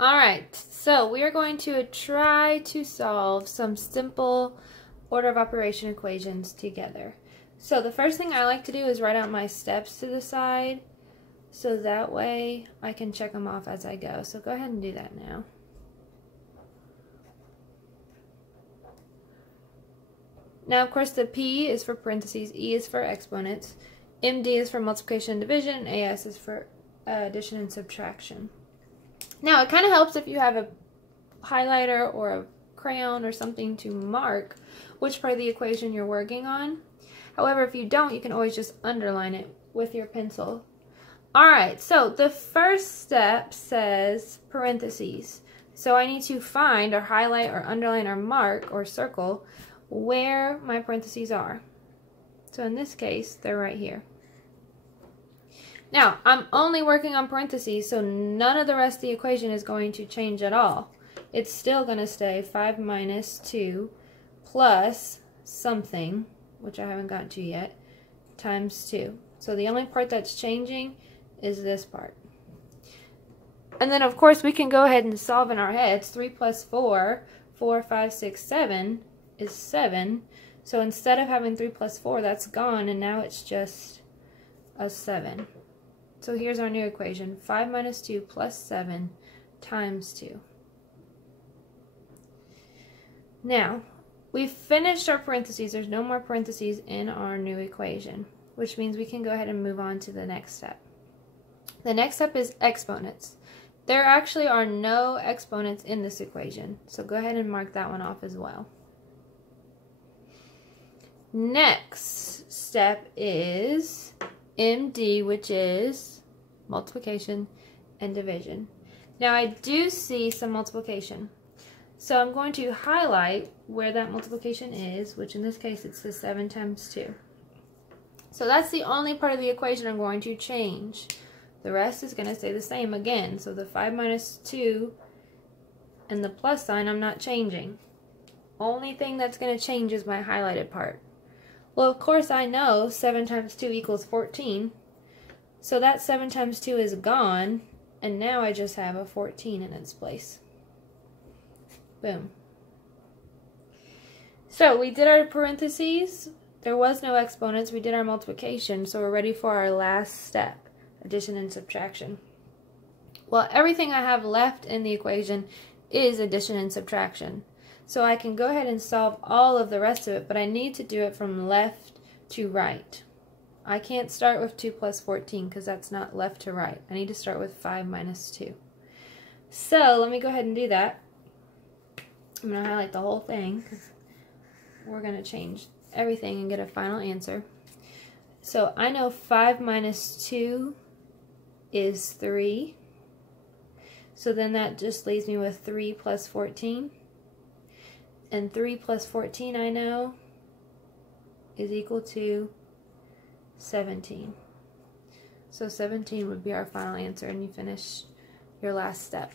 Alright, so we are going to try to solve some simple order of operation equations together. So the first thing I like to do is write out my steps to the side, so that way I can check them off as I go. So go ahead and do that now. Now, of course, the P is for parentheses, E is for exponents, MD is for multiplication and division, and AS is for addition and subtraction. Now, it kind of helps if you have a highlighter or a crayon or something to mark which part of the equation you're working on. However, if you don't, you can always just underline it with your pencil. Alright, so the first step says parentheses. So I need to find or highlight or underline or mark or circle where my parentheses are. So in this case, they're right here. Now, I'm only working on parentheses, so none of the rest of the equation is going to change at all. It's still going to stay 5 minus 2 plus something, which I haven't gotten to yet, times 2. So the only part that's changing is this part. And then, of course, we can go ahead and solve in our heads. 3 plus 4, 4, 5, 6, 7 is 7. So instead of having 3 plus 4, that's gone, and now it's just a 7. So here's our new equation, 5 minus 2 plus 7 times 2. Now, we've finished our parentheses. There's no more parentheses in our new equation, which means we can go ahead and move on to the next step. The next step is exponents. There actually are no exponents in this equation, so go ahead and mark that one off as well. Next step is MD, which is multiplication and division. Now I do see some multiplication, so I'm going to highlight where that multiplication is, which in this case it's the 7 times 2. So that's the only part of the equation I'm going to change. The rest is going to stay the same again. So the 5 minus 2 and the plus sign I'm not changing. Only thing that's going to change is my highlighted part. Well, of course I know 7 times 2 equals 14. So that 7 times 2 is gone, and now I just have a 14 in its place. Boom. So we did our parentheses. There was no exponents. We did our multiplication, so we're ready for our last step, addition and subtraction. Well, everything I have left in the equation is addition and subtraction. So I can go ahead and solve all of the rest of it, but I need to do it from left to right. I can't start with 2 plus 14 because that's not left to right. I need to start with 5 minus 2. So let me go ahead and do that. I'm going to highlight the whole thing because we're going to change everything and get a final answer. So I know 5 minus 2 is 3. So then that just leaves me with 3 plus 14. And 3 plus 14 I know is equal to 17. So 17 would be our final answer, and you finish your last step.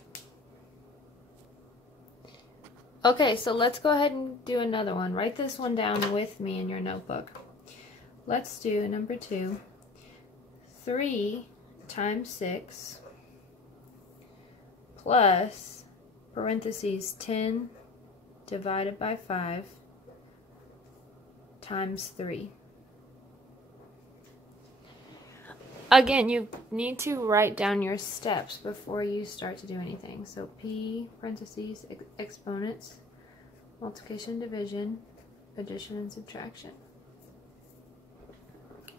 Okay, so let's go ahead and do another one. Write this one down with me in your notebook. Let's do number 2. 3 times 6 plus parentheses 10 divided by 5 times 3. Again, you need to write down your steps before you start to do anything. So P, parentheses, exponents, multiplication, division, addition, and subtraction.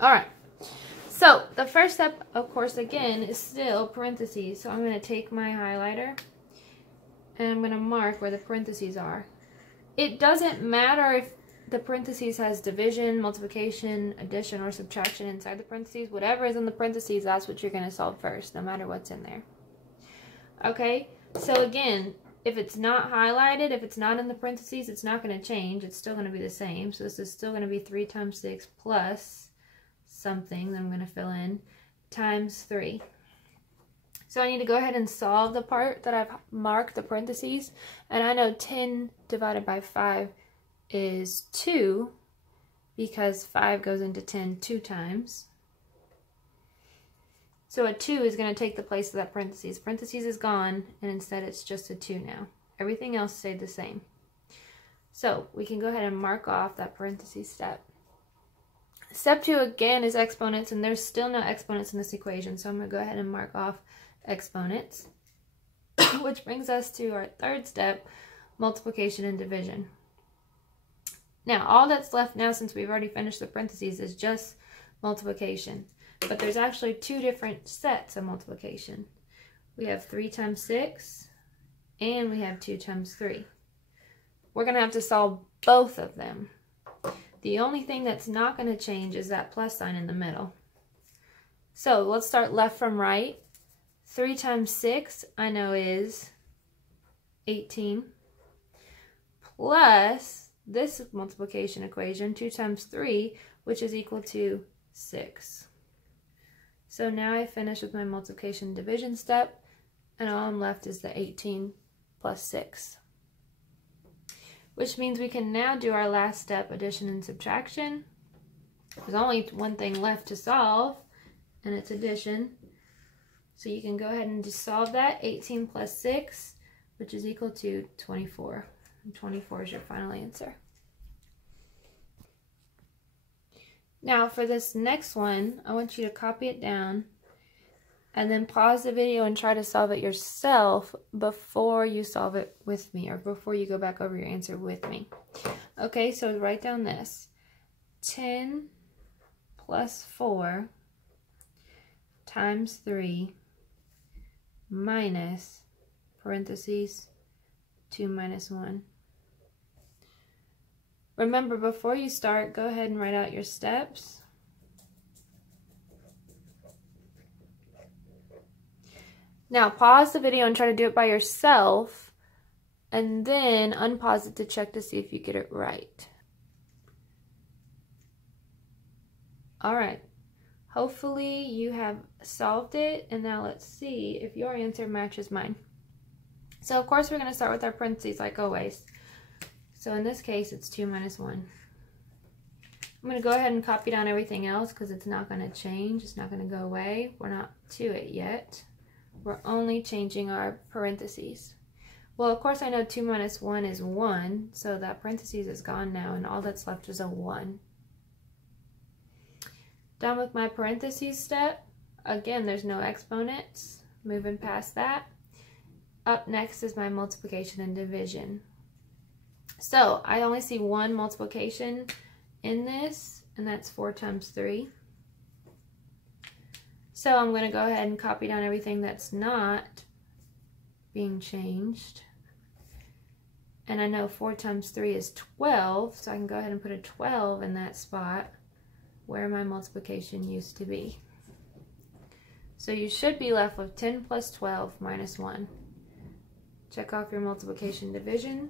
Alright, so the first step, of course, again, is still parentheses. So I'm going to take my highlighter and I'm going to mark where the parentheses are. It doesn't matter if the parentheses has division, multiplication, addition, or subtraction inside the parentheses. Whatever is in the parentheses, that's what you're going to solve first, no matter what's in there. Okay, so again, if it's not highlighted, if it's not in the parentheses, it's not going to change. It's still going to be the same. So this is still going to be 3 times 6 plus something that I'm going to fill in times 3. So I need to go ahead and solve the part that I've marked the parentheses. And I know 10 divided by 5 is 2 because 5 goes into 10 2 times. So a 2 is going to take the place of that parentheses. Parentheses is gone, and instead it's just a 2 now. Everything else stayed the same. So we can go ahead and mark off that parentheses step. Step 2 again is exponents, and there's still no exponents in this equation, so I'm going to go ahead and mark off exponents, which brings us to our third step, multiplication and division. Now, all that's left now, since we've already finished the parentheses, is just multiplication. But there's actually two different sets of multiplication. We have 3 times 6, and we have 2 times 3. We're going to have to solve both of them. The only thing that's not going to change is that plus sign in the middle. So let's start left from right. 3 times 6, I know, is 18. Plus this multiplication equation, 2 times 3, which is equal to 6. So now I finish with my multiplication and division step, and all I'm left is the 18 plus 6. Which means we can now do our last step, addition and subtraction. There's only one thing left to solve, and it's addition. So you can go ahead and just solve that. 18 plus 6, which is equal to 24. And 24 is your final answer. Now for this next one, I want you to copy it down and then pause the video and try to solve it yourself before you solve it with me, or before you go back over your answer with me. Okay, so write down this. 10 plus 4 times 3 minus, parentheses, 2 minus 1. Remember, before you start, go ahead and write out your steps. Now pause the video and try to do it by yourself, and then unpause it to check to see if you get it right. Alright, hopefully you have solved it, and now let's see if your answer matches mine. So of course we're going to start with our parentheses like always. So in this case it's 2 minus 1. I'm going to go ahead and copy down everything else because it's not going to change, it's not going to go away. We're not to it yet. We're only changing our parentheses. Well, of course I know 2 minus 1 is 1, so that parentheses is gone now, and all that's left is a 1. Done with my parentheses step. Again, there's no exponents. Moving past that. Up next is my multiplication and division. So I only see one multiplication in this, and that's 4 times 3. So I'm going to go ahead and copy down everything that's not being changed. And I know 4 times 3 is 12, so I can go ahead and put a 12 in that spot where my multiplication used to be. So you should be left with 10 plus 12 minus 1. Check off your multiplication division.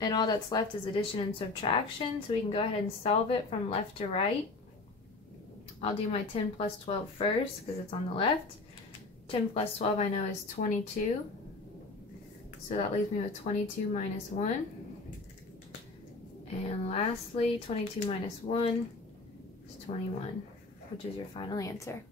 And all that's left is addition and subtraction, so we can go ahead and solve it from left to right. I'll do my 10 plus 12 first because it's on the left. 10 plus 12 I know is 22. So that leaves me with 22 minus 1. And lastly, 22 minus 1 is 21, which is your final answer.